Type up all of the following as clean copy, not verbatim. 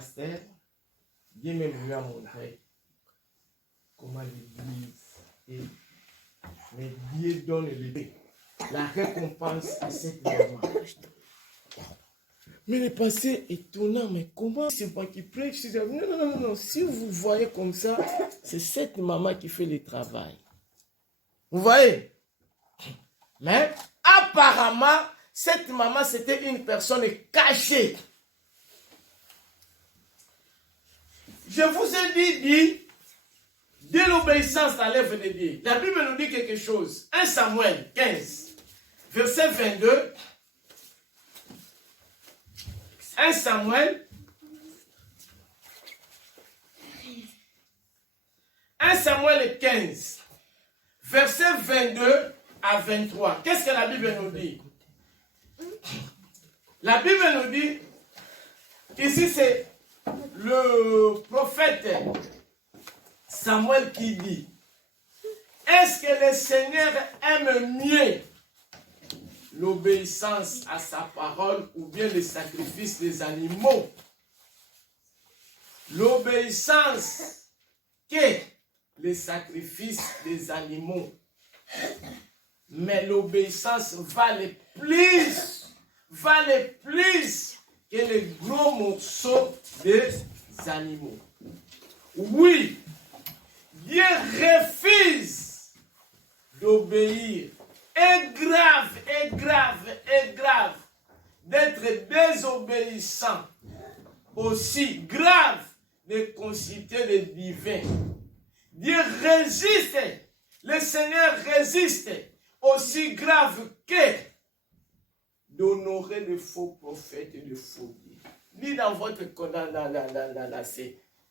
pasteur, Dieu m'a voulu montrer comment l'Église est. Mais Dieu donne la récompense à cette maman. Mais le passé est étonnant, mais comment c'est moi qui prêche? Non. Si vous voyez comme ça, c'est cette maman qui fait le travail. Vous voyez? Mais apparemment, cette maman, c'était une personne cachée. Je vous ai dit, de l'obéissance à l'œuvre de Dieu. La Bible nous dit quelque chose. 1 Samuel 15, verset 22. 1 Samuel 15, verset 22 à 23. Qu'est-ce que la Bible nous dit? La Bible nous dit, ici c'est le prophète Samuel qui dit, est-ce que le Seigneur aime mieux l'obéissance à sa parole ou bien le sacrifice des animaux? L'obéissance que le sacrifice des animaux. Mais l'obéissance valait plus que les gros morceaux des animaux. Oui, Dieu refuse d'obéir. Est grave d'être désobéissant. Aussi grave de consulter le divin. Dieu résiste. Le Seigneur résiste. Aussi grave que d'honorer les faux prophètes et les faux guides. Lis dans votre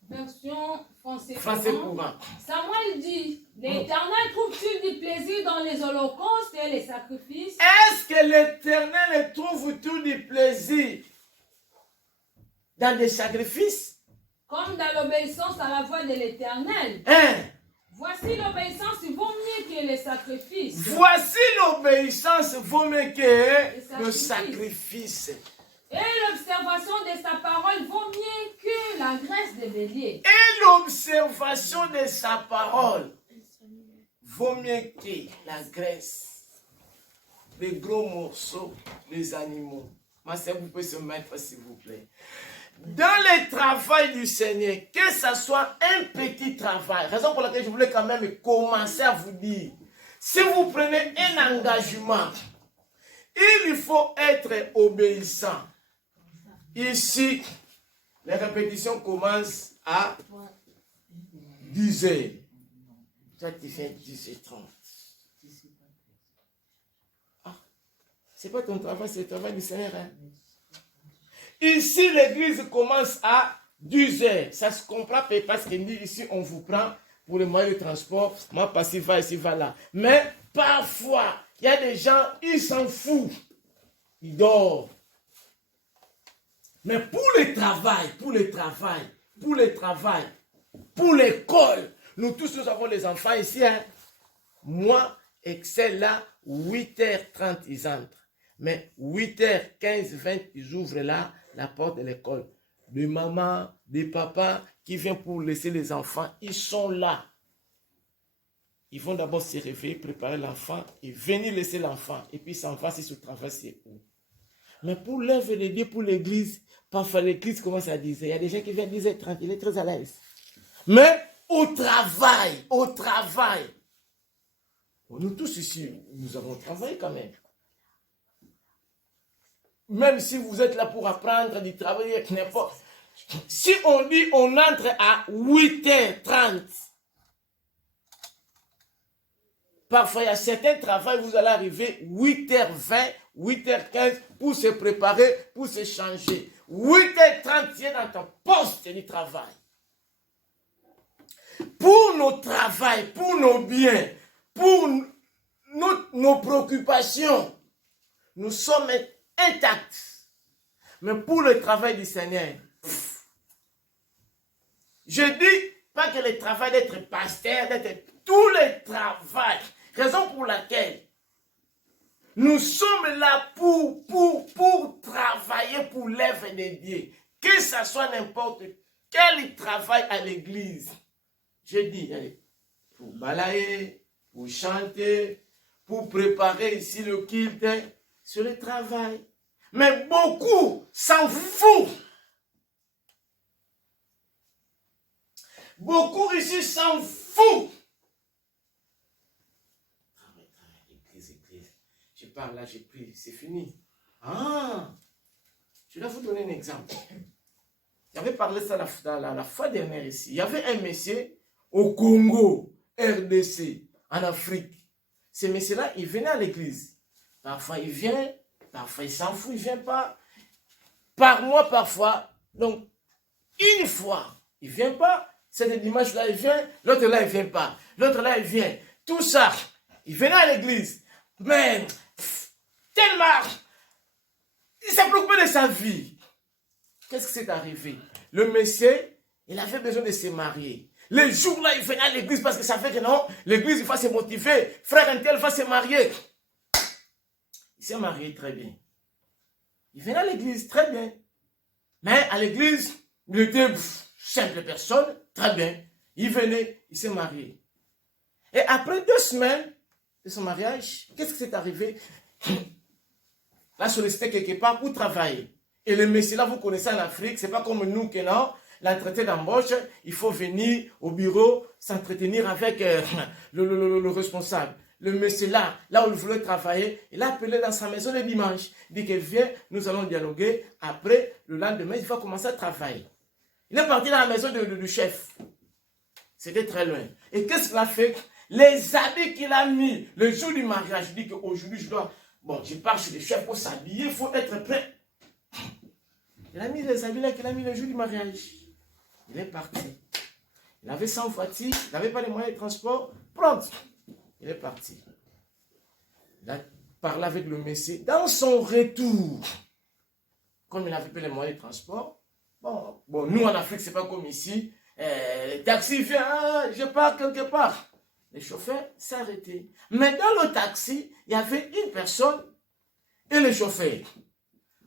version français courant. Samuel dit, l'Éternel trouve-t-il du plaisir dans les holocaustes et les sacrifices? Est-ce que l'Éternel trouve tout du plaisir dans des sacrifices? Comme dans l'obéissance à la voix de l'Éternel. Voici l'obéissance vaut mieux que les sacrifices. Voici l'obéissance vaut mieux que le sacrifice. Et l'observation de sa parole vaut mieux que la graisse de bélier. Et l'observation de sa parole vaut mieux que la graisse. Les gros morceaux, les animaux. Ma sœur, vous pouvez se mettre s'il vous plaît. Dans le travail du Seigneur, que ce soit un petit travail, raison pour laquelle je voulais quand même commencer à vous dire, si vous prenez un engagement, il faut être obéissant. Ici, les répétitions commencent à 10 heures. Toi, tu fais 10h30. Ah, c'est pas ton travail, c'est le travail du Seigneur. Hein? Ici, l'église commence à 10 heures. Ça se comprend parce que ici, on vous prend pour le moyen de transport. Moi, parce qu'il va ici, va là. Mais parfois, il y a des gens, ils s'en foutent. Ils dorment. Mais pour le travail, pour l'école, nous tous, nous avons les enfants ici. Hein? Moi, Excel là, 8h30, ils entrent. Mais 8h15, 20, ils ouvrent là la porte de l'école. Des mamans, des papas qui viennent pour laisser les enfants, ils sont là. Ils vont d'abord se réveiller, préparer l'enfant et venir laisser l'enfant. Et puis s'en va si ce travail c'est où. Mais pour l'œuvre de Dieu, pour l'église, parfois l'église commence à 10h. Il y a des gens qui viennent à 10h30, il est très à l'aise. Mais au travail, nous tous ici, nous avons travaillé quand même. Même si vous êtes là pour apprendre, de travailler avec n'importe. Si on dit on entre à 8h30, parfois il y a certains travaux, vous allez arriver 8h20, 8h15 pour se préparer, pour se changer. 8h30, tu es dans ton poste de travail. Pour nos travails, pour nos biens, pour nos préoccupations, nous sommes intacts. Mais pour le travail du Seigneur, je dis pas que le travail d'être pasteur, d'être tout le travail. Raison pour laquelle nous sommes là pour travailler pour l'œuvre de Dieu. que ça soit n'importe quel travail à l'église. Je dis, allez, pour balayer, pour chanter, pour préparer ici le culte, sur le travail. Mais beaucoup s'en foutent. Beaucoup ici s'en foutent. Église. Je parle là, j'ai pris, c'est fini. Ah, je vais vous donner un exemple. J'avais parlé ça la fois dernière ici. Il y avait un monsieur au Congo, RDC, en Afrique. Ce monsieur-là, il venait à l'église. Parfois, il vient, parfois, il s'en fout, il ne vient pas. Par mois, parfois. Donc, une fois, il ne vient pas. C'est le dimanche-là, il vient. L'autre là, il ne vient pas. L'autre là, il vient. Tout ça, il venait à l'église. Mais, tellement, il s'est préoccupé de sa vie. Qu'est-ce qui s'est arrivé? Le monsieur, il avait besoin de se marier. Les jours-là, il venait à l'église parce qu'il savait que non, l'église, il va se motiver. Frère un tel va se marier. Il s'est marié très bien. Il venait à l'église très bien. Mais à l'église, il était simple personne, très bien. Il venait, il s'est marié. Et après 2 semaines de son mariage, qu'est-ce qui s'est arrivé? Là, sollicité quelque part pour travailler. Et le monsieur là, vous connaissez en Afrique, c'est pas comme nous que non. L'entretien d'embauche, il faut venir au bureau, s'entretenir avec le responsable. Le monsieur là où il voulait travailler, il a appelé dans sa maison le dimanche. Il dit que viens, nous allons dialoguer. Après, le lendemain, il va commencer à travailler. Il est parti dans la maison du chef. C'était très loin. Et qu'est-ce qu'il a fait? Les habits qu'il a mis le jour du mariage, il dit qu'aujourd'hui, je dois... Bon, je pars chez le chef pour s'habiller, il faut être prêt. Il a mis les habits là qu'il a mis le jour du mariage. Il est parti. Il avait 100 voitures, il n'avait pas les moyens de transport. Prompt. Il est parti. Il a parlé avec le monsieur. Dans son retour, comme il n'avait pas les moyens de transport, bon, nous en Afrique, ce n'est pas comme ici. Le taxi vient, je pars quelque part. Le chauffeur s'est arrêté. Mais dans le taxi, il y avait une personne et le chauffeur.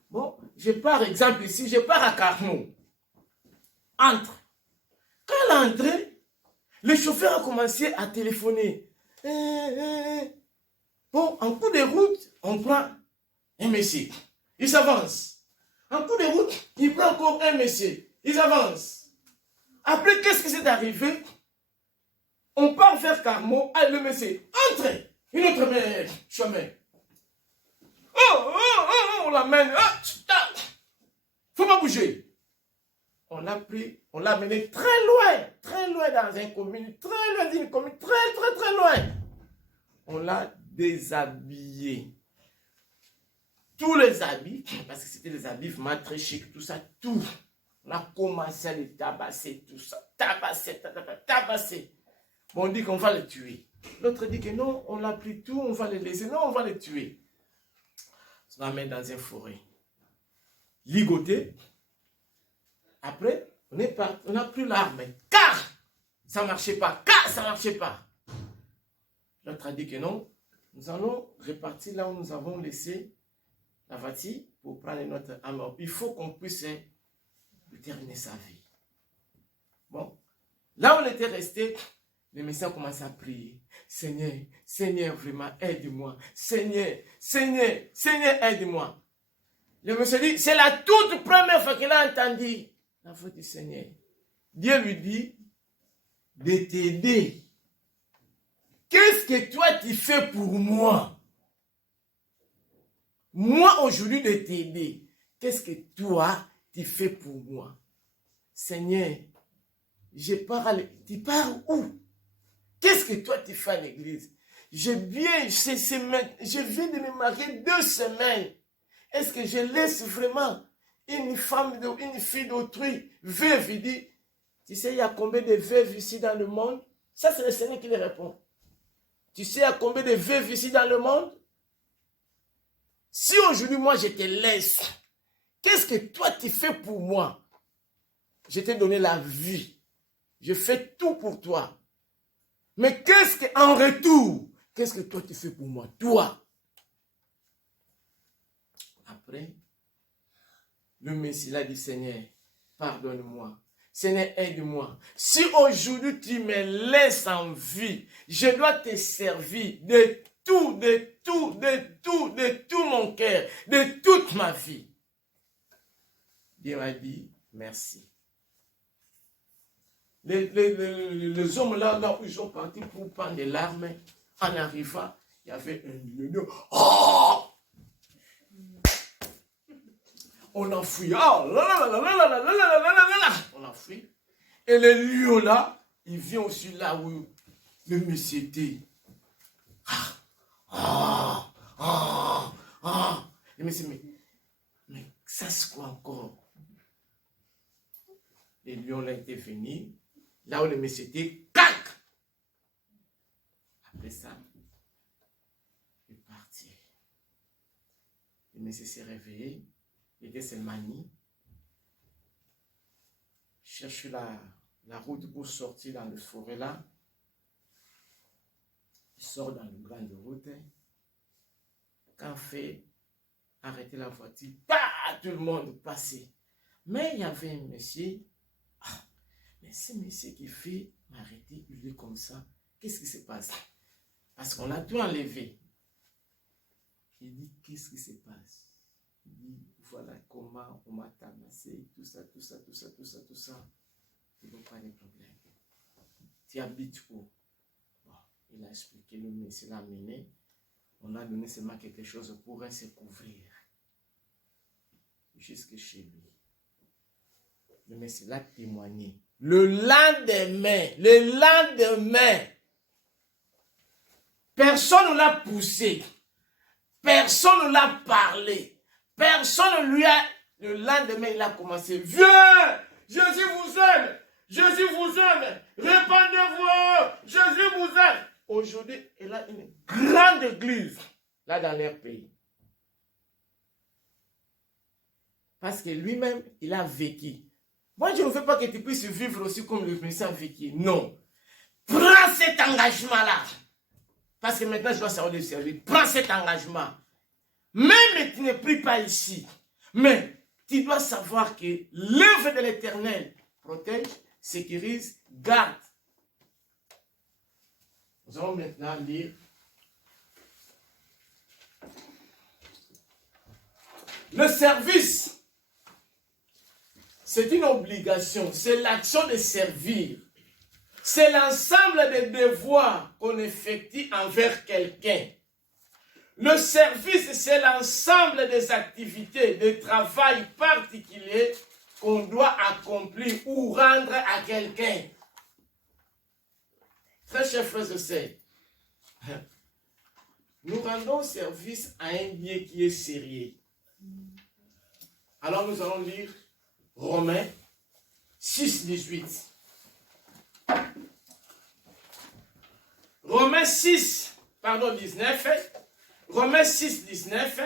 Bon, je pars, exemple ici, je pars à Carmou. Entre. Quand il est entré, le chauffeur a commencé à téléphoner. Bon, en cours de route, on prend un monsieur. Il s'avance. En cours de route, il prend encore un monsieur. Il avance. Après, qu'est-ce qui s'est arrivé? On part vers Carmou. Ah, le monsieur, entre. Une autre chemin. On l'amène. Faut pas bouger. On l'a mené très loin dans une commune, très loin d'une commune, très loin. On l'a déshabillé. Tous les habits, parce que c'était des habits vraiment très chics, tout ça, tout. On a commencé à les tabasser, tout ça. Tabasser. Bon, on dit qu'on va les tuer. L'autre dit que non, on l'a pris tout, on va les laisser. Non, on va les tuer. On l'amène dans une forêt. Ligoté. Après, on n'a plus l'arme. Car ça ne marchait pas. L'autre a dit que non. Nous allons repartir là où nous avons laissé la voiture pour prendre notre arme. Il faut qu'on puisse terminer sa vie. Bon. Là où on était resté, le Messie a commencé à prier. Seigneur, Seigneur, vraiment, aide-moi. Seigneur, aide-moi. Le monsieur dit, c'est la toute première fois qu'il a entendu la voix du Seigneur. Dieu lui dit de t'aider. Qu'est-ce que toi tu fais pour moi? Moi aujourd'hui de t'aider. Qu'est-ce que toi tu fais pour moi? Seigneur, je pars tu pars où? Qu'est-ce que toi tu fais à l'église? Je viens de me marier 2 semaines. Est-ce que je laisse vraiment une fille d'autrui veuve? Il dit, tu sais, il y a combien de veuves ici dans le monde? Ça, c'est le Seigneur qui lui répond. Tu sais, il y a combien de veuves ici dans le monde? Si aujourd'hui, moi, je te laisse, qu'est-ce que toi, tu fais pour moi? Je t'ai donné la vie. Je fais tout pour toi. Mais qu'est-ce que, en retour, qu'est-ce que toi, tu fais pour moi? Toi. Après, le Messie a dit, Seigneur, pardonne-moi. Seigneur, aide-moi. Si aujourd'hui tu me laisses en vie, je dois te servir de tout mon cœur, de toute ma vie. Dieu m'a dit merci. Les hommes là où ils sont partis pour prendre des larmes, en arrivant, il y avait un lion. Oh! On a fui. Oh, on a fui. Et le lion là, il vient aussi là où le monsieur était. Le monsieur, mais ça c'est quoi encore? Le lion là était venu. Là où le monsieur était, cac! Après ça, il est parti. Le monsieur s'est réveillé. Il était ses manies. Cherche la route pour sortir dans le forêt là. Il sort dans une grande route. Quand fait arrêter la voiture, tout le monde passait. Mais il y avait un monsieur. Mais ce monsieur qui fait m'arrêter, il est comme ça. Qu'est-ce qui se passe? Parce qu'on a tout enlevé. Il dit, qu'est-ce qui se passe? Il dit, voilà comment on m'a tabassé, tout ça. Il n'y a pas de problème. Tu habites où? Bon, il a expliqué, le monsieur l'a amené. On a donné seulement quelque chose pour se couvrir. Jusque chez lui. Le monsieur l'a témoigné. Le lendemain, personne ne l'a poussé. Personne ne l'a parlé. Personne ne lui a... Le lendemain, il a commencé. Viens! Jésus vous aime! Jésus vous aime! Répandez-vous! Jésus vous aime! Aujourd'hui, il a une grande église là dans leur pays. Parce que lui-même, il a vécu. Moi, je ne veux pas que tu puisses vivre aussi comme le Christ a vécu. Non. Prends cet engagement-là. Parce que maintenant, je dois savoir le servir. Prends cet engagement. Même tu ne pries pas ici. Mais tu dois savoir que l'œuvre de l'Éternel protège, sécurise, garde. Nous allons maintenant lire le service. C'est une obligation, c'est l'action de servir. C'est l'ensemble des devoirs qu'on effectue envers quelqu'un. Le service, c'est l'ensemble des activités, de travail particulier qu'on doit accomplir ou rendre à quelqu'un. Très chers frères et sœurs, nous rendons service à un bien qui est sérieux. Alors nous allons lire Romains 6, 18. Romains 19. Romains 6, 19.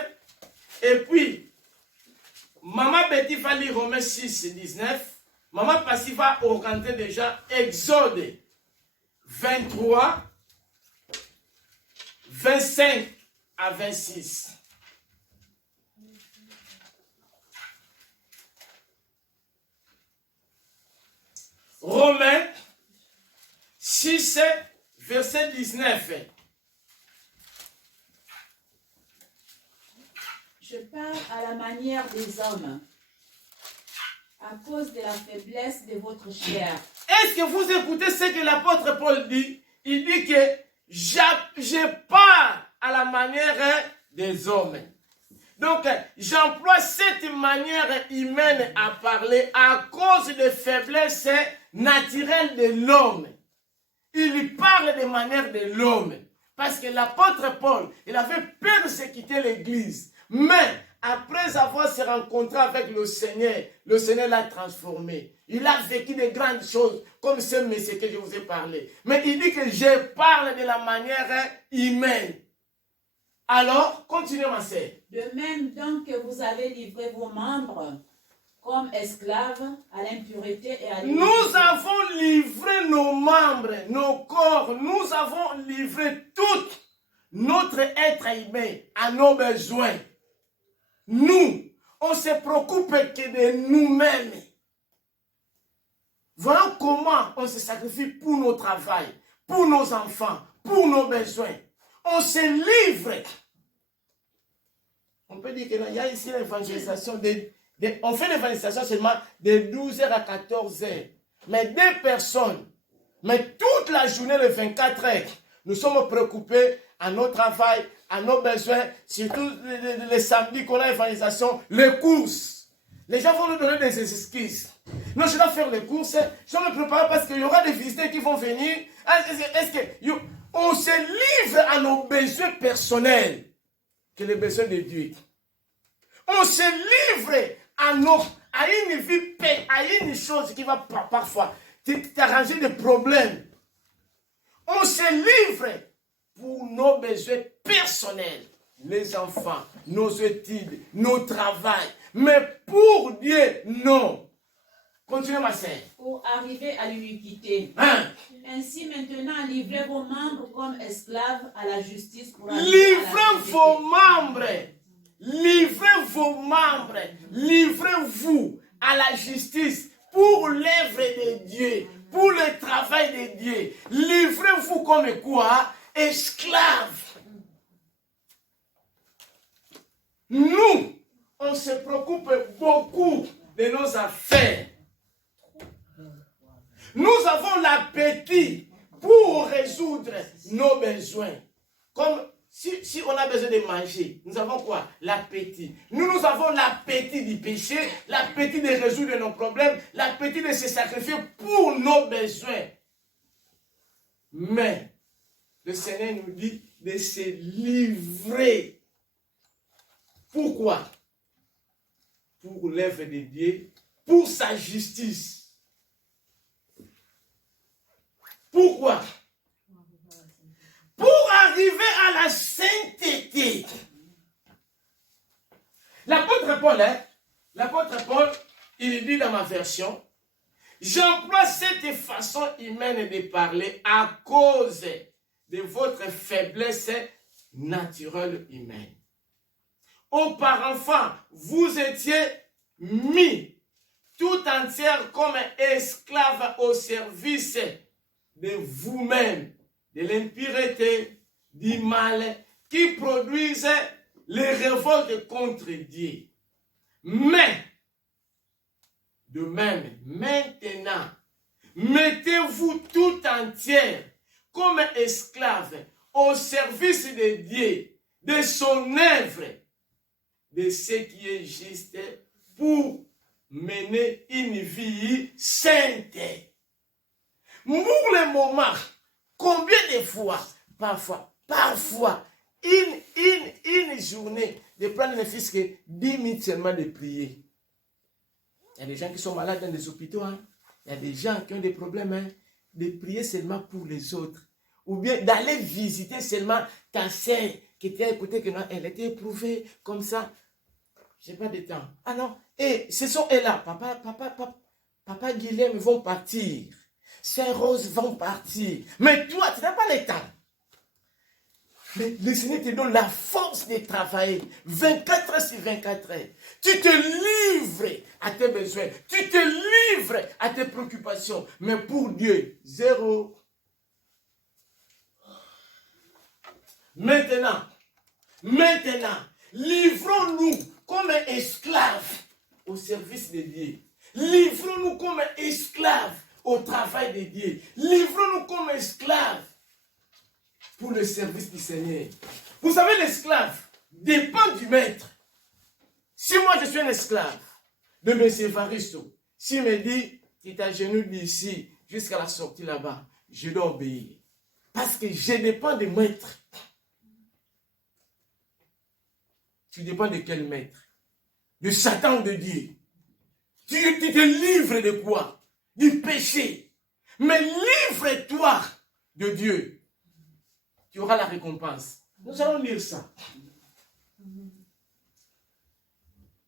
Et puis, Maman Betty va lire Romains 6, 19. Maman Passy va orienter déjà Exode 23, 25 à 26. Romains 6, verset 19. Je parle à la manière des hommes, à cause de la faiblesse de votre chair. Est-ce que vous écoutez ce que l'apôtre Paul dit? Il dit que je parle à la manière des hommes. Donc, j'emploie cette manière humaine à parler à cause des faiblesses naturelles de l'homme. Il parle de manière de l'homme. Parce que l'apôtre Paul, il avait peur de se quitter l'église. Mais, après avoir se rencontré avec le Seigneur l'a transformé. Il a vécu de grandes choses, comme ce monsieur que je vous ai parlé. Mais il dit que je parle de la manière humaine. Alors, continuez ma sœur. De même donc que vous avez livré vos membres comme esclaves à l'impureté et à l'iniquité. Nous avons livré nos membres, nos corps, nous avons livré tout notre être humain à nos besoins. Nous, on se préoccupe que de nous-mêmes. Voilà comment on se sacrifie pour nos travail, pour nos enfants, pour nos besoins. On se livre. On peut dire qu'il y a ici l'évangélisation. On fait l'évangélisation seulement de 12h à 14h. Mais 2 personnes. Mais toute la journée, les 24 heures, nous sommes préoccupés à nos travail, à nos besoins, surtout les samedis qu'on a l'évangélisation, les courses. Les gens vont nous donner des excuses. Non, je dois faire les courses, je dois me préparer parce qu'il y aura des visiteurs qui vont venir. On se livre à nos besoins personnels que les besoins de Dieu. On se livre à une vie, à une chose qui va parfois t'arranger des problèmes. On se livre pour nos besoins personnels, les enfants, nos études, nos travails. Mais pour Dieu, non. Continuez, ma sœur. Pour arriver à l'uniquité. Hein? Ainsi, maintenant, livrez vos membres comme esclaves à la justice. Livrez vos membres. Livrez vos membres. Livrez-vous à la justice pour l'œuvre de Dieu, pour le travail de Dieu. Livrez-vous comme quoi? Esclaves. Nous, on se préoccupe beaucoup de nos affaires. Nous avons l'appétit pour résoudre nos besoins. Comme si on a besoin de manger, nous avons quoi? L'appétit. Nous avons l'appétit du péché, l'appétit de résoudre nos problèmes, l'appétit de se sacrifier pour nos besoins. Mais le Seigneur nous dit de se livrer. Pourquoi? Pour l'œuvre de Dieu, pour sa justice. Pourquoi? Pour arriver à la sainteté. L'apôtre Paul, il dit dans ma version, j'emploie cette façon humaine de parler à cause de votre faiblesse naturelle humaine. Auparavant, vous étiez mis tout entière comme esclave au service de vous-même, de l'impureté, du mal qui produisent les révoltes contre Dieu. Mais, de même, maintenant, mettez-vous tout entière comme esclave au service de Dieu, de son œuvre, de ce qui est juste pour mener une vie sainte. Pour le moment, combien de fois, parfois, une journée, de prendre ne fût-ce que 10 minutes seulement de prier. Il y a des gens qui sont malades dans les hôpitaux, hein. Il y a des gens qui ont des problèmes, hein, de prier seulement pour les autres. Ou bien d'aller visiter seulement ta sœur qui était à côté, que non, elle était éprouvée comme ça. Je n'ai pas de temps. Ah non, et ce sont eux là. Papa Guilhem vont partir. Sœur Rose vont partir. Mais toi, tu n'as pas le temps. Mais le Seigneur te donne la force de travailler 24 heures sur 24 heures. Tu te livres à tes besoins. Tu te livres à tes préoccupations. Mais pour Dieu, zéro. Maintenant, livrons-nous comme esclaves au service de Dieu. Livrons-nous comme esclaves au travail de Dieu. Livrons-nous comme esclaves pour le service du Seigneur. Vous savez, l'esclave dépend du maître. Si moi je suis un esclave de M. Evaristo, s'il me dit, tu t'agenouilles d'ici jusqu'à la sortie là-bas, je dois obéir. Parce que je dépends du maître. Tu dépends de quel maître? De Satan ou de Dieu? Tu te livres de quoi? Du péché. Mais livre-toi de Dieu. Tu auras la récompense. Nous allons lire ça.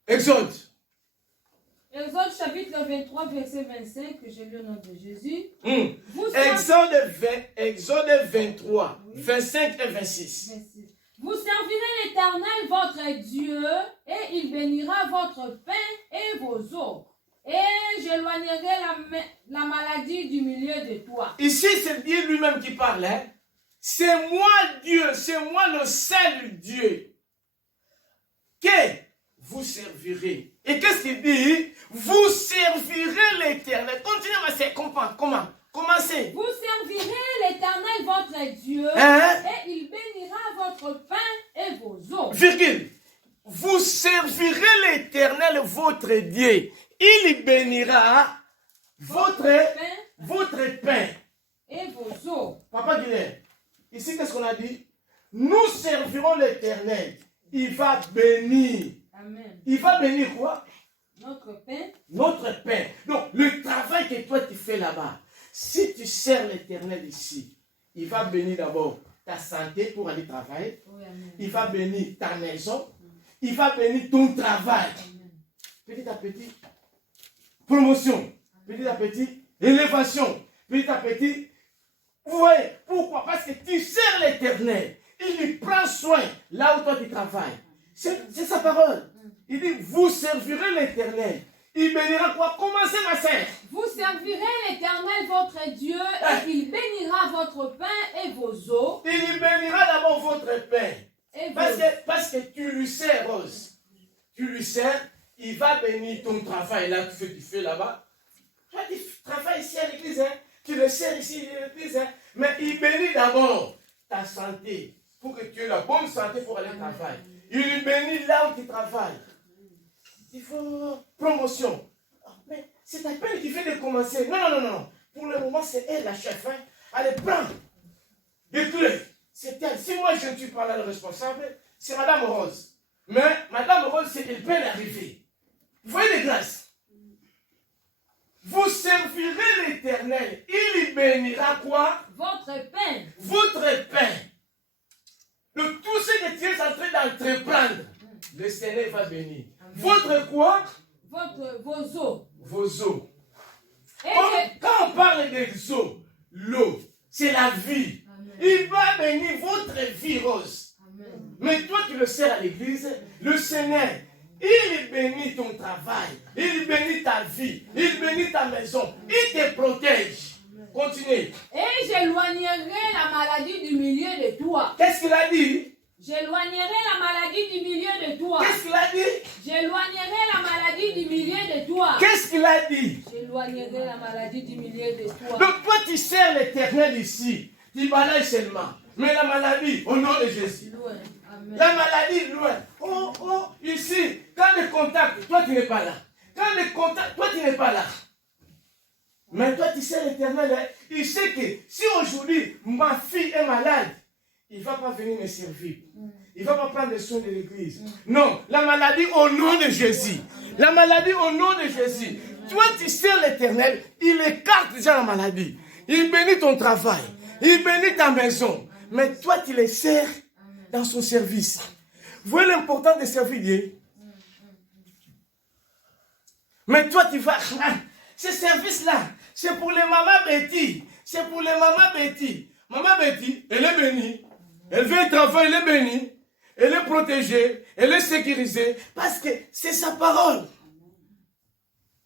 Exode. Exode chapitre 23, verset 25, que j'ai lu au nom de Jésus. Exode 23, 25 et 26. Vous servirez l'Éternel, votre Dieu, et il bénira votre pain et vos eaux. Et j'éloignerai la maladie du milieu de toi. Ici, c'est Dieu lui-même qui parle. Hein? C'est moi Dieu, c'est moi le seul Dieu que vous servirez. Et qu'est-ce qu'il dit? Vous servirez l'Éternel. Continuez, ma sœur, comment? Commencez. Vous servirez l'Éternel votre Dieu, Hein? et il bénira votre pain et vos eaux. Virgule. Vous servirez l'Éternel votre Dieu. Il bénira votre pain et vos eaux. Papa Guilherme, ici qu'est-ce qu'on a dit? Nous servirons l'Éternel. Il va bénir. Amen. Il va bénir quoi? Notre pain. Notre pain. Donc le travail que toi tu fais là-bas, si tu sers l'Éternel ici, il va bénir d'abord ta santé pour aller travailler. Oui, amen. Il va bénir ta maison. Il va bénir ton travail. Amen. Petit à petit, promotion. Petit à petit, élévation. Petit à petit, vous voyez, pourquoi? Parce que tu sers l'Éternel. Il lui prend soin là où toi tu travailles. C'est sa parole. Il dit, vous servirez l'Éternel. Il bénira quoi? Commencez, ma sœur. Vous servirez l'Éternel votre Dieu, et il bénira votre pain et vos eaux. Il bénira d'abord votre pain. Et Parce que tu lui sers, Rose. Tu lui sers, il va bénir ton travail là, que tu fais là-bas. Toi, tu travailles ici à l'église, hein? Tu le sers ici à l'église, hein? Mais il bénit d'abord ta santé, pour que tu aies la bonne santé pour aller travailler. Il bénit là où tu travailles. Il faut promotion. Mais c'est ta peine qui fait de commencer. Non. Pour le moment, c'est elle la chef. Hein? Allez, prends des clés. C'est elle. Si moi je ne suis pas là le responsable, c'est Madame Rose. Mais Madame Rose, c'est elle peut l'arriver. Vous voyez les grâces? Vous servirez l'Éternel. Il bénira quoi? votre pain. Votre pain. De tout ce que tu es en train d'entreprendre, le Seigneur va bénir. Amen. Votre quoi? Vos eaux. Vos eaux. Et Quand on parle des eaux, l'eau, c'est la vie. Amen. Il va bénir votre vie, Rose. Amen. Mais toi, tu le sers à l'église, le Seigneur, il bénit ton travail, il bénit ta vie, il bénit ta maison, il te protège. Continuez. Et j'éloignerai la maladie du milieu de toi. Qu'est-ce qu'il a dit? J'éloignerai la maladie du milieu de toi. Qu'est-ce qu'il a dit? J'éloignerai la maladie du milieu de toi. Qu'est-ce qu'il a dit? J'éloignerai la maladie du milieu de toi. Donc toi, tu sers l'Éternel ici, tu balayes seulement. Mais la maladie, au nom de Jésus. Loin. Amen. La maladie, loin. Ici, quand le contact, toi tu n'es pas là. Quand le contact, toi tu n'es pas là. Mais toi tu sais l'Éternel, hein? Il sait que si aujourd'hui ma fille est malade, il ne va pas venir me servir. Il ne va pas prendre soin de l'église. Non, la maladie au nom de Jésus. La maladie au nom de Jésus. Toi tu sers l'Éternel, il écarte déjà la maladie. Il bénit ton travail. Il bénit ta maison. Mais toi tu les sers dans son service. Vous voyez l'importance de servir Dieu? Mais toi tu vas... Ce service-là, c'est pour les mamans Betty. C'est pour les mamans Betty. Maman Betty, elle est bénie. Elle vient travailler, elle est bénie. Elle est protégée. Elle est sécurisée. Parce que c'est sa parole.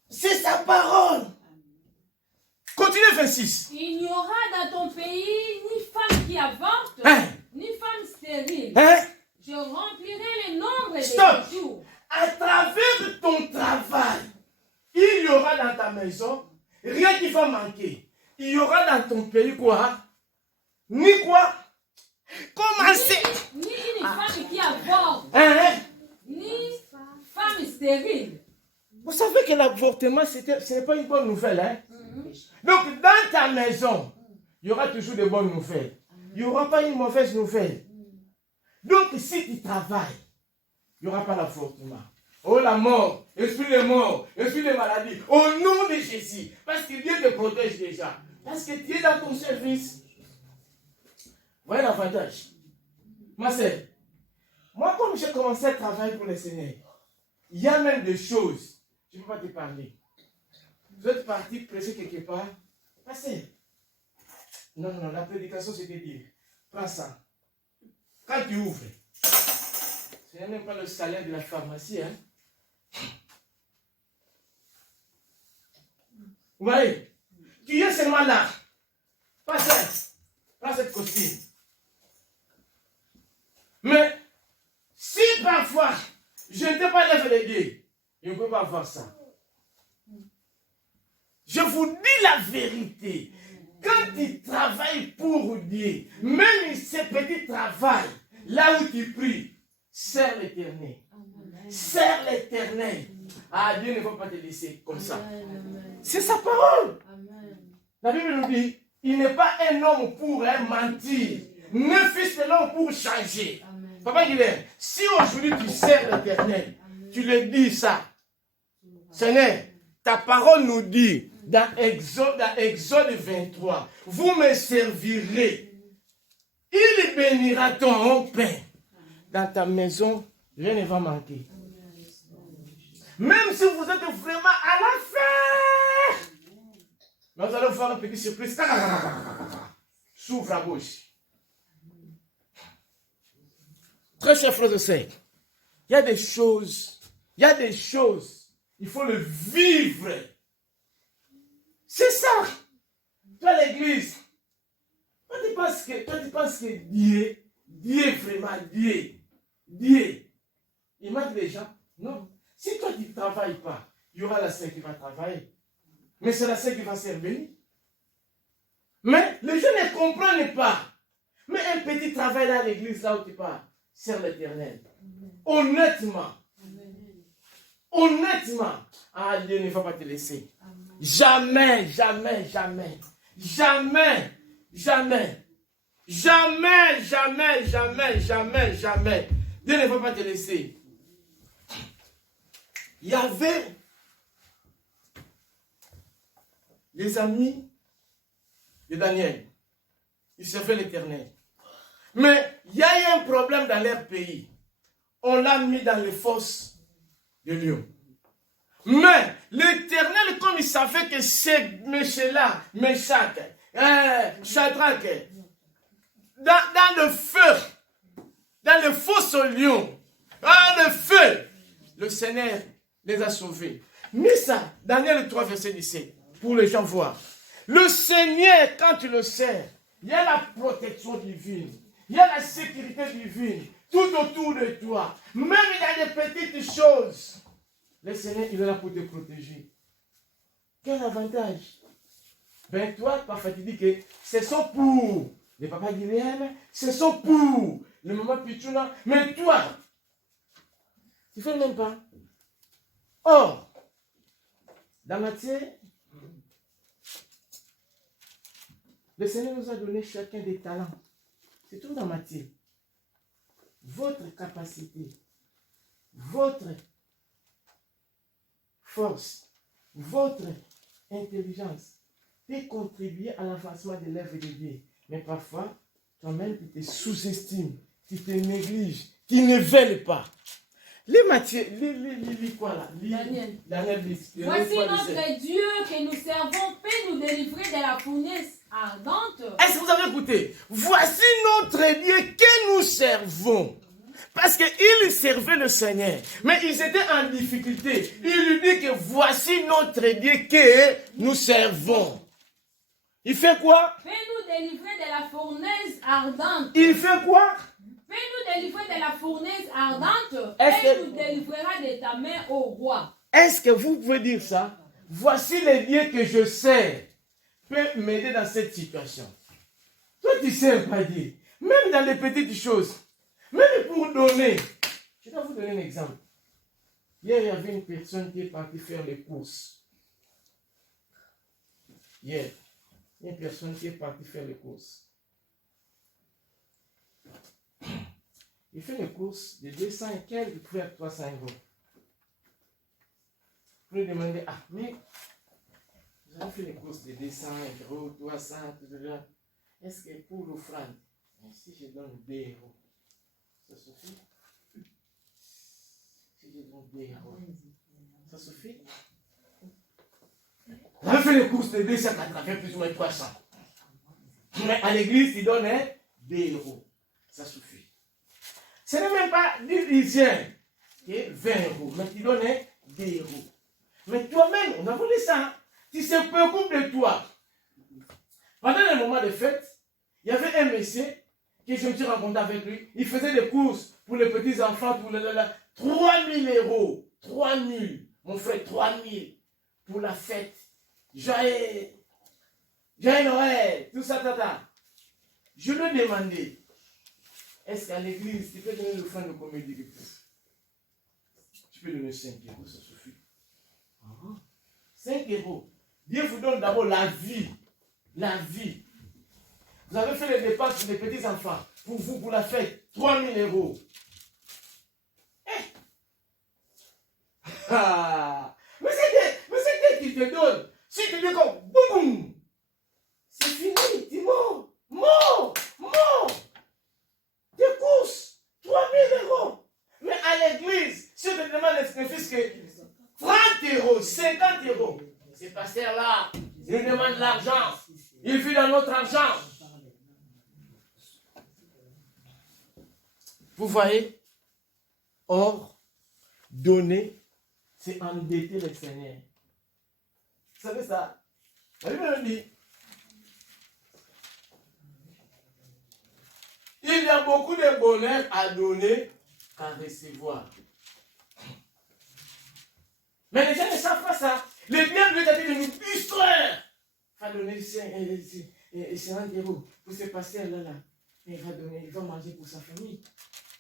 C'est sa parole. Continue 26. Il n'y aura dans ton pays ni femme qui avorte, Hein? ni femme stérile. Hein? Je remplirai le nombre Stop. de tes jours. À travers ton travail, il y aura dans ta maison, rien qui va manquer. Il y aura dans ton pays quoi? Ni quoi? Comment c'est? Ni une femme qui avorte, Hein? ni femme stérile. Vous savez que l'avortement, ce n'est pas une bonne nouvelle. Hein? Donc, dans ta maison, il y aura toujours de bonnes nouvelles. Il n'y aura pas une mauvaise nouvelle. Donc, si tu travailles, il n'y aura pas l'avortement. Oh, la mort, esprit de mort, esprit de maladie, au nom de Jésus. Parce que Dieu te protège déjà. Parce que tu es dans ton service. Voyez l'avantage. Ma sœur, moi, comme j'ai commencé à travailler pour le Seigneur, il y a même des choses, je ne peux pas te parler. Vous êtes parti prêcher quelque part, passez. Non, la prédication, c'est de dire, prends ça. Quand tu ouvres, ce n'est même pas le salaire de la pharmacie, hein. Vous voyez? Tu es seulement là. Pas ça. Pas cette costume. Mais si parfois je ne t'ai pas levé les pieds, je ne peux pas voir ça. Je vous dis la vérité. Quand tu travailles pour Dieu, même ce petit travail, là où tu pries, sers l'Éternel. Sers l'Éternel. Ah, Dieu ne va pas te laisser comme ça. C'est sa parole. La Bible nous dit, il n'est pas un homme pour mentir, ni fils de l'homme pour changer. Papa Guilherme, si aujourd'hui tu sers l'Éternel, tu le dis ça. Seigneur, ta parole nous dit, dans Exode 23, vous me servirez. Il bénira ton pain. Dans ta maison, rien ne va manquer. Même si vous êtes vraiment à la fin, nous allons faire un petit surprise. S'ouvre à gauche. Très chers frères et sœurs, il y a des choses, il faut le vivre. C'est ça. Toi, l'église, toi, tu penses que Dieu, vraiment, Dieu, il manque des gens? Non. Si toi, tu ne travailles pas, il y aura la sœur qui va travailler. Mais c'est la sœur qui va servir. Mais les gens ne comprennent pas. Mais un petit travail dans l'église, là où tu pars, sert l'Éternel. Honnêtement. Honnêtement. Ah, Dieu ne va pas te laisser. Jamais, jamais, jamais. Jamais, jamais. Jamais, jamais, jamais, jamais, jamais. Dieu ne va pas te laisser. Il y avait les amis de Daniel. Ils servaient l'Éternel. Mais il y a eu un problème dans leur pays. On l'a mis dans les fosses de lions. Mais l'Éternel, comme il savait que ces messieurs-là, Meshach, Shadrach, dans le feu, dans le fosse aux lions, dans le feu, le Seigneur les a sauvés. Mais ça, Daniel 3, verset 17, pour les gens voir. Le Seigneur, quand tu le sers, il y a la protection divine, il y a la sécurité divine tout autour de toi. Même dans les petites choses, le Seigneur, il est là pour te protéger. Quel avantage? Ben toi, parfois tu dis que ce sont pour les papas Guilherme, ce sont pour le maman Pichouna, mais toi, tu ne fais même pas. Or, dans Matthieu, le Seigneur nous a donné chacun des talents. C'est tout dans Matthieu. Votre capacité, votre force, votre intelligence peut contribuer à l'avancement de l'œuvre de Dieu. Mais parfois, toi-même, tu te sous-estimes, tu te négliges, tu ne veulent pas. Les Matthieu, lis quoi là? Daniel. Voici notre Dieu que nous servons peut nous délivrer de la fournaise ardente. Est-ce que vous avez écouté? Voici notre Dieu que nous servons. Parce qu'ils servaient le Seigneur. Mais ils étaient en difficulté. Il lui dit que voici notre Dieu que nous servons. Il fait quoi? Peut nous délivrer de la fournaise ardente. Il fait quoi? Peut nous délivrer de la fournaise ardente. Nous délivrera de ta main au roi. Est-ce que vous pouvez dire ça? Voici le Dieu que je sers. Peut m'aider dans cette situation. Toi, tu sers pas Dieu. Même dans les petites choses. Même pour donner. Je dois vous donner un exemple. Hier, il y avait une personne qui est partie faire les courses. Hier, il y a une personne qui est partie faire les courses. Il fait les courses de 200 et quelques, il pouvait être 300 euros. Vous lui demandez, ah, mais vous avez fait les courses de 200 euros, 300, etc. Est-ce que pour l'offrande, si je donne 2 euros, ça suffit? Si je donne 2 euros, ça suffit? Vous avez fait les courses de 280, plus ou moins 300. Mais à l'église, tu donnes 2 euros. Ça suffit. Ce n'est même pas 10 que 20 euros, mais tu donnes 2 euros. Mais toi-même, on a voulu ça. Tu se préoccupes de toi. Pendant les moments de fête, il y avait un monsieur que je me suis rencontré avec lui. Il faisait des courses pour les petits enfants, pour 3 000 euros. 3 000. Mon frère, 3 000 pour la fête. Joyeux Noël, tout ça, tata. Je lui ai demandé, est-ce qu'à l'église, tu peux donner le fonds de comédie que tu peux donner 5 euros, ça suffit. 5 euros. Dieu vous donne d'abord la vie. La vie. Vous avez fait les dépenses pour les petits enfants. Pour vous, pour la fête, 3 000 euros. Mais c'est Dieu qui te donne. Si tu dis comme boum, c'est fini, tu es mort. Mort. Tes courses, 3 000 euros. Mais à l'église, si on te demande ne fût que 30 euros, 50 euros, ces pasteurs-là, ils demandent l'argent. Ils vivent dans notre argent. Vous voyez? Or, donner, c'est endetter le Seigneur. Vous savez ça? La Bible nous dit, il y a beaucoup de bonheur à donner qu'à recevoir. Mais les gens ne savent pas ça. Le diable a dit de nous distraire. Il va donner 50 euros pour ce pasteur-là. Il va donner, il va manger pour sa famille.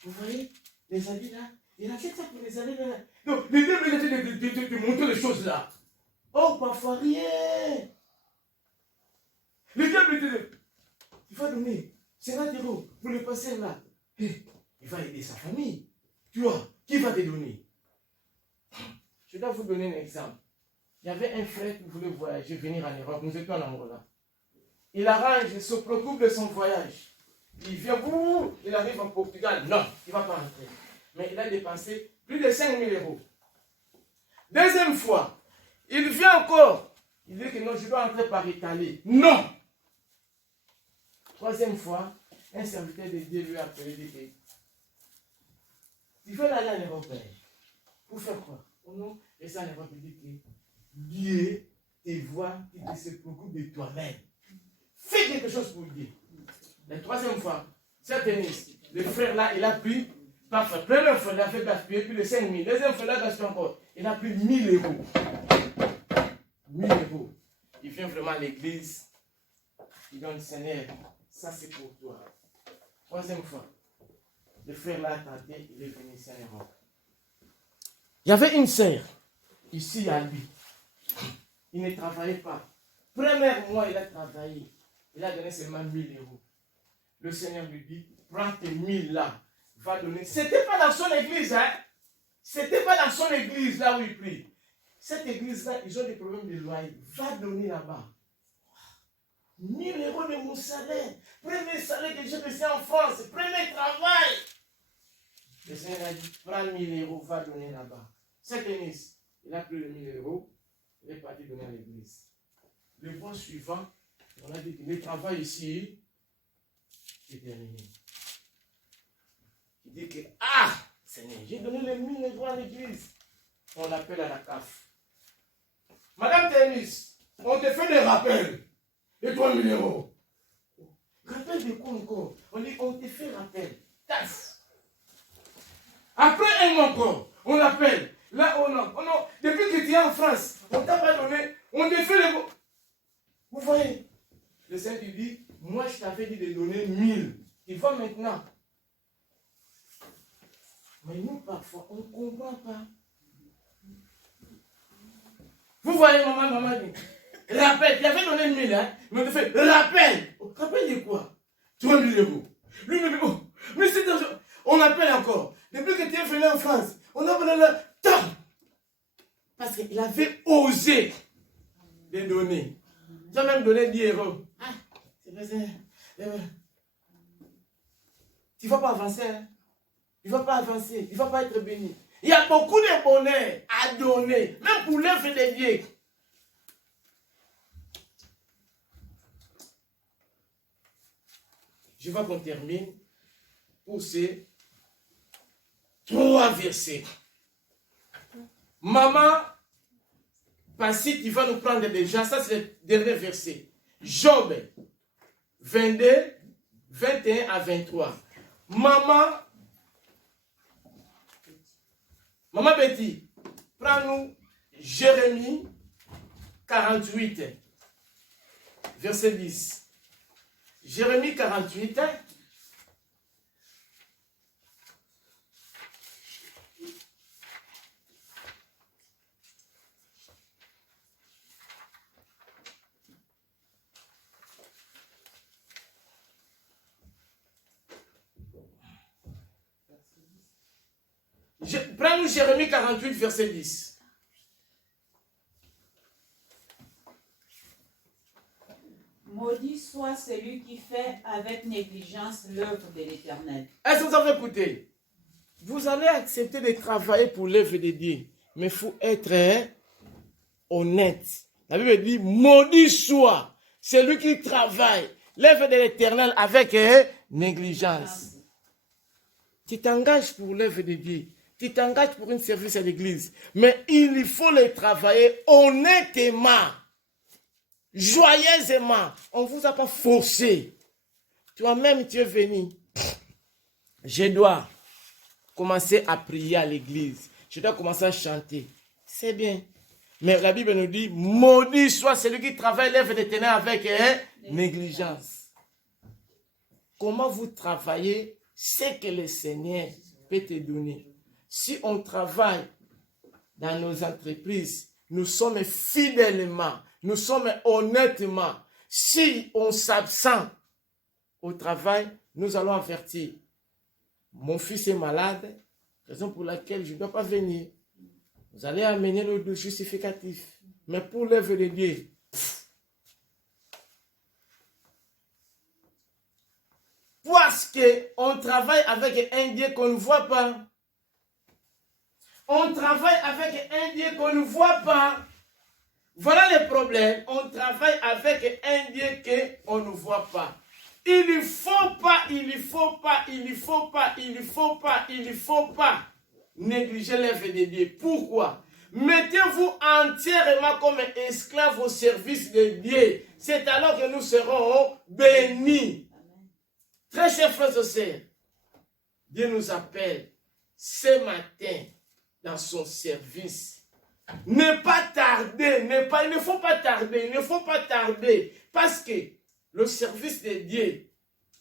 Vous voyez, les habits là, il a fait ça pour les habits là. Donc, le diable a dit de montrer les choses là. Oh, parfois rien. Le diable dit, il va donner 50 euros pour le pasteur là. Il va aider sa famille. Tu vois, qui va te donner? Je dois vous donner un exemple. Il y avait un frère qui voulait voyager, venir en Europe. Nous étions en Angola. Il arrange, il se préoccupe de son voyage. Il vient, il arrive en Portugal. Non, il ne va pas rentrer. Mais il a dépensé plus de 5 000 euros. Deuxième fois, il vient encore. Il dit que non, je dois rentrer par Italie. Non. Troisième fois, un serviteur de Dieu lui a appelé et dit, tu veux aller en Europe. Pour faire quoi? Oh non, et ça en Europe, il dit que Dieu te voit, il se préoccupe de toi-même. Fais quelque chose pour Dieu. La troisième fois, cette tennis, le frère là, il a pris, parfait. Première fois, il a fait gaspiller plus de 5 000. Deuxième fois, il a gaspillé encore. Il a pris 1 000 euros. 1 000 euros. Il vient vraiment à l'église. Il donne Seigneur, ça c'est pour toi. Troisième fois, le frère là a tenté, il est venu ici en Europe. Il y avait une sœur, ici à lui. Il ne travaillait pas. Premier mois, il a travaillé. Il a donné seulement 1 000 euros. Le Seigneur lui dit, prends tes 1 000 là, va donner. Ce n'était pas dans son église, hein. Ce n'était pas dans son église là où il prie. Cette église là, ils ont des problèmes de loyer. Va donner là-bas. 1 000 euros de mon salaire. Premier salaire que j'ai reçu en France. Premier travail. Le Seigneur a dit, prends 1 000 euros, va donner là-bas. Cette église, il a pris les 1 000 euros. Il est parti donner à l'église. Le mois suivant, on a dit que le travail ici est terminé. Il dit que, Seigneur, j'ai donné les 1 000 euros à l'église. On l'appelle à la CAF. Madame Tennis, on te fait des rappels de 3 000 euros. Rappel de quoi encore? On dit, on te fait rappel. Taf. Après un mois encore, on l'appelle. Là, non. Depuis que tu es en France, on ne t'a pas donné, on te fait le... Vous voyez? Le Seigneur lui dit, moi je t'avais dit de donner 1 000. Il faut maintenant. Mais nous, parfois, on ne comprend pas. Vous voyez, maman dit, rappel, tu avais donné 1 000, hein? Mais on te fait rappel. Rappel de quoi? 3 000 euros. Lui, mais c'est dangereux. On appelle encore. Depuis que tu es venu en France, on appelle là. Parce qu'il avait osé de donner. Tu as même donné 10 euros. C'est vrai, tu ne vas pas avancer. Hein? Il ne va pas avancer. Il ne va pas être béni. Il y a beaucoup de bonheur à donner. Même pour l'œuvre de Dieu. Je veux qu'on termine pour ces 3 versets. Maman Passy, tu vas nous prendre déjà, ça c'est le dernier verset. Job 22, 21 à 23. Maman Betty, prends-nous Jérémie 48, verset 10. Jérémie 48, prends-nous Jérémie 48, verset 10. Maudit soit celui qui fait avec négligence l'œuvre de l'Éternel. Est-ce que vous avez écouté? Vous allez accepter de travailler pour l'œuvre de Dieu, mais il faut être honnête. La Bible dit, maudit soit celui qui travaille l'œuvre de l'Éternel avec négligence. Tu t'engages pour l'œuvre de Dieu. Tu t'engages pour un service à l'église. Mais il faut le travailler honnêtement, joyeusement. On ne vous a pas forcé. Toi-même, tu es venu. Je dois commencer à prier à l'église. Je dois commencer à chanter. C'est bien. Mais la Bible nous dit, maudit soit celui qui travaille l'œuvre de l'Éternel avec négligence. Comment vous travaillez, c'est que le Seigneur peut te donner. Si on travaille dans nos entreprises, nous sommes fidèlement, nous sommes honnêtement. Si on s'absente au travail, nous allons avertir. Mon fils est malade, raison pour laquelle je ne dois pas venir. Vous allez amener le justificatif. Mais pour l'œuvre de Dieu, parce qu'on travaille avec un Dieu qu'on ne voit pas. On travaille avec un Dieu qu'on ne voit pas. Voilà le problème. On travaille avec un Dieu qu'on ne voit pas. Il ne faut pas négliger l'œuvre de Dieu. Pourquoi? Mettez-vous entièrement comme esclave au service de Dieu. C'est alors que nous serons bénis. Très chers frères et sœurs, Dieu nous appelle ce matin dans son service. Ne pas tarder, il ne faut pas tarder, parce que le service de Dieu,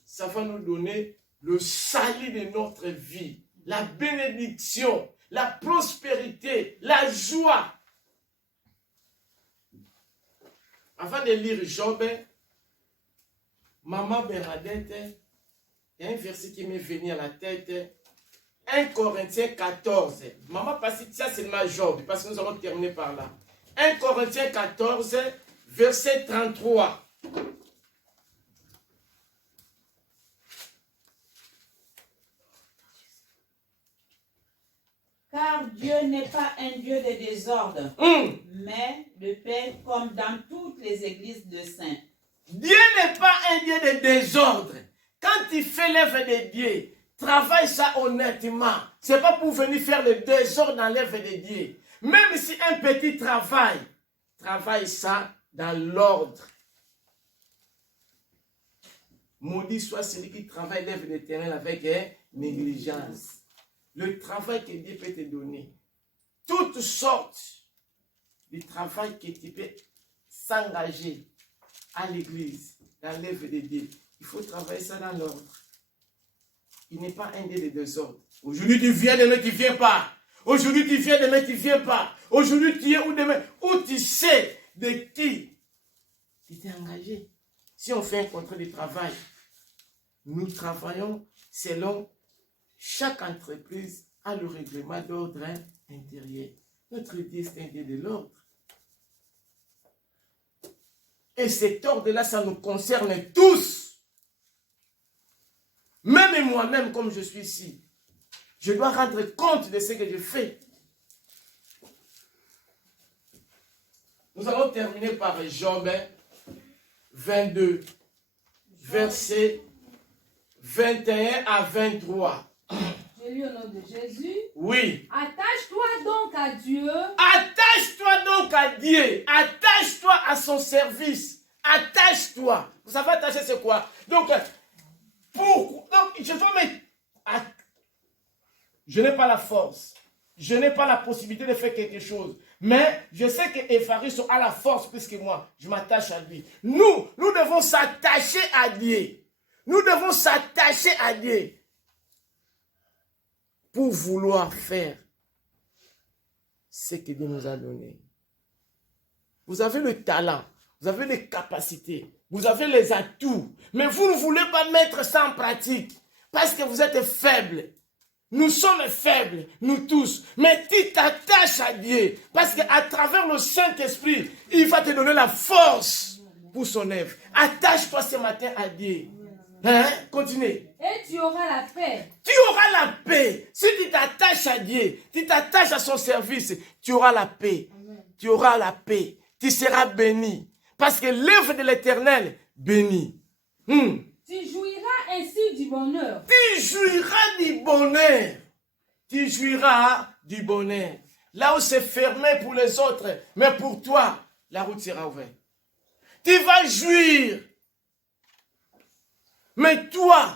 ça va nous donner le salut de notre vie, la bénédiction, la prospérité, la joie. Avant de lire Job, Maman Bernadette, il y a un verset qui m'est venu à la tête. 1 Corinthiens 14. Maman, passe ça seulement Job, parce que nous allons terminer par là. 1 Corinthiens 14, verset 33. Car Dieu n'est pas un Dieu de désordre, mais de paix, comme dans toutes les églises de saints. Dieu n'est pas un Dieu de désordre. Quand tu fais l'œuvre de Dieu, travaille ça honnêtement. Ce n'est pas pour venir faire le désordre dans l'œuvre de Dieu. Même si un petit travail, travaille ça dans l'ordre. Maudit soit celui qui travaille l'œuvre de l'Éternel avec négligence. Le travail que Dieu peut te donner, toutes sortes de travail que tu peux s'engager à l'église, dans l'œuvre de Dieu. Il faut travailler ça dans l'ordre. Il n'est pas un Dieu de désordre. Aujourd'hui tu viens, demain tu ne viens pas. Aujourd'hui tu viens, demain tu ne viens pas. Aujourd'hui tu es ou demain, où tu sais de qui tu t'es engagé. Si on fait un contrat de travail, nous travaillons selon chaque entreprise a le règlement d'ordre intérieur. Notre Dieu, c'est un Dieu de l'ordre. Et cet ordre-là, ça nous concerne tous. Même moi-même, comme je suis ici, je dois rendre compte de ce que je fais. Nous allons terminer par Job 22, versets 21 à 23. Je lis au nom de Jésus. Oui. Attache-toi donc à Dieu. Attache-toi donc à Dieu. Attache-toi à son service. Attache-toi. Vous savez, attacher, c'est quoi? Donc, je dois mettre... Je n'ai pas la force. Je n'ai pas la possibilité de faire quelque chose. Mais je sais que Évariste a la force plus que moi. Je m'attache à lui. Nous devons s'attacher à Dieu. Nous devons s'attacher à Dieu pour vouloir faire ce que Dieu nous a donné. Vous avez le talent, vous avez les capacités, vous avez les atouts, mais vous ne voulez pas mettre ça en pratique parce que vous êtes faibles. Nous sommes faibles, nous tous, mais tu t'attaches à Dieu parce qu'à travers le Saint-Esprit, il va te donner la force pour son œuvre. Attache-toi ce matin à Dieu. Hein? Continuez. Et tu auras la paix. Tu auras la paix. Si tu t'attaches à Dieu, tu t'attaches à son service, tu auras la paix. Amen. Tu auras la paix. Tu seras béni. Parce que l'œuvre de l'Éternel bénit. Tu jouiras ainsi du bonheur. Tu jouiras du bonheur. Tu jouiras du bonheur. Là où c'est fermé pour les autres, mais pour toi, la route sera ouverte. Tu vas jouir. Mais toi,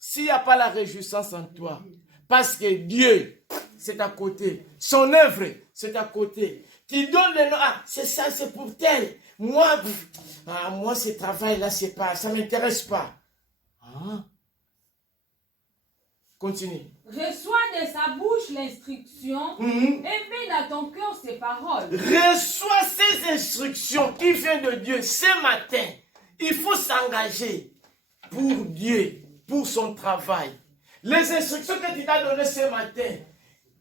s'il n'y a pas la réjouissance en toi, parce que Dieu, c'est à côté, son œuvre, c'est à côté, tu donnes le nom, c'est ça, c'est pour tel. Moi, ce travail-là, c'est pas, ça ne m'intéresse pas. Continue. Reçois de sa bouche l'instruction et mets dans ton cœur ses paroles. Reçois ces instructions qui viennent de Dieu ce matin. Il faut s'engager pour Dieu, pour son travail. Les instructions que tu t'as données ce matin,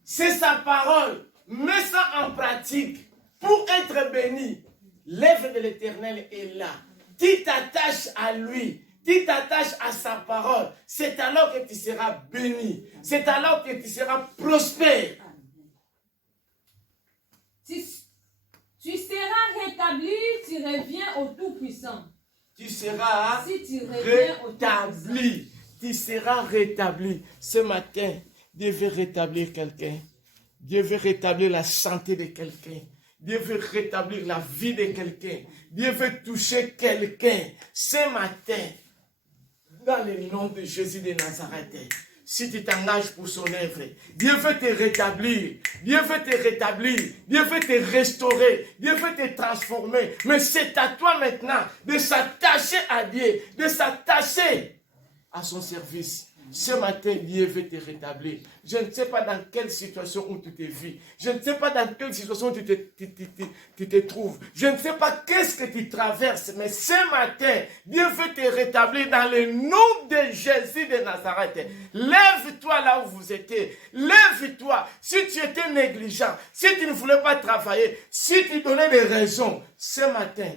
c'est sa parole. Mets ça en pratique pour être béni. L'œuvre de l'Éternel est là. Tu t'attaches à lui. Tu t'attaches à sa parole. C'est alors que tu seras béni. C'est alors que tu seras prospère. Tu seras rétabli, tu reviens au Tout-Puissant. Tu seras rétabli. Tu seras rétabli. Ce matin, Dieu veut rétablir quelqu'un. Dieu veut rétablir la santé de quelqu'un. Dieu veut rétablir la vie de quelqu'un. Dieu veut toucher quelqu'un. Ce matin, dans le nom de Jésus de Nazareth, si tu t'engages pour son œuvre, Dieu veut te rétablir. Dieu veut te rétablir. Dieu veut te restaurer. Dieu veut te transformer. Mais c'est à toi maintenant de s'attacher à Dieu, de s'attacher à son service. Ce matin, Dieu veut te rétablir. Je ne sais pas dans quelle situation où tu te vis. Je ne sais pas dans quelle situation tu te trouves. Je ne sais pas qu'est-ce que tu traverses. Mais ce matin, Dieu veut te rétablir dans le nom de Jésus de Nazareth. Lève-toi là où vous étiez. Lève-toi. Si tu étais négligent, si tu ne voulais pas travailler, si tu donnais des raisons, ce matin,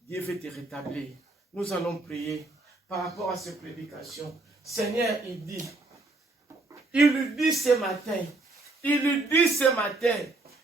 Dieu veut te rétablir. Nous allons prier par rapport à cette prédication. Seigneur, il lui dit ce matin,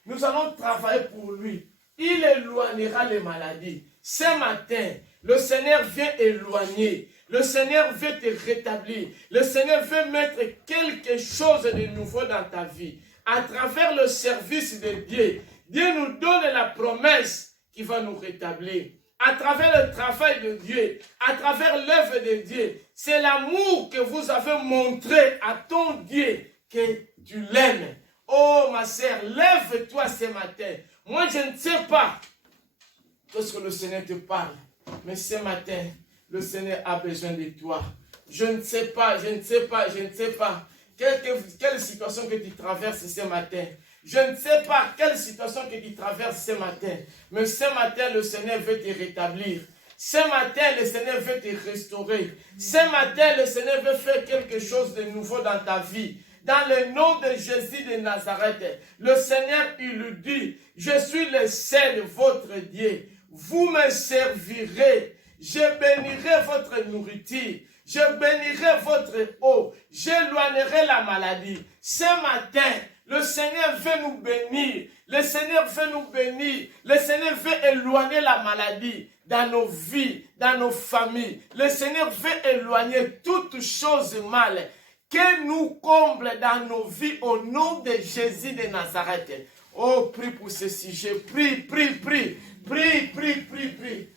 nous allons travailler pour lui. Il éloignera les maladies. Ce matin, le Seigneur vient éloigner. Le Seigneur veut te rétablir. Le Seigneur veut mettre quelque chose de nouveau dans ta vie. À travers le service de Dieu, Dieu nous donne la promesse qui va nous rétablir. À travers le travail de Dieu, à travers l'œuvre de Dieu, c'est l'amour que vous avez montré à ton Dieu que tu l'aimes. Oh ma sœur, lève-toi ce matin. Moi je ne sais pas ce que le Seigneur te parle, mais ce matin, le Seigneur a besoin de toi. Je ne sais pas. Quelle situation que tu traverses ce matin. Je ne sais pas quelle situation que tu traverses ce matin, mais ce matin, le Seigneur veut te rétablir. Ce matin, le Seigneur veut te restaurer. Ce matin, le Seigneur veut faire quelque chose de nouveau dans ta vie. Dans le nom de Jésus de Nazareth, le Seigneur, il lui dit, je suis le seul votre Dieu. Vous me servirez. Je bénirai votre nourriture. Je bénirai votre eau. J'éloignerai la maladie. Ce matin, le Seigneur veut nous bénir. Le Seigneur veut nous bénir. Le Seigneur veut éloigner la maladie dans nos vies, dans nos familles. Le Seigneur veut éloigner toutes choses mal. que nous comble dans nos vies au nom de Jésus de Nazareth. Oh, prie pour ce sujet. Prie, prie, prie. Prie, prie, prie, prie.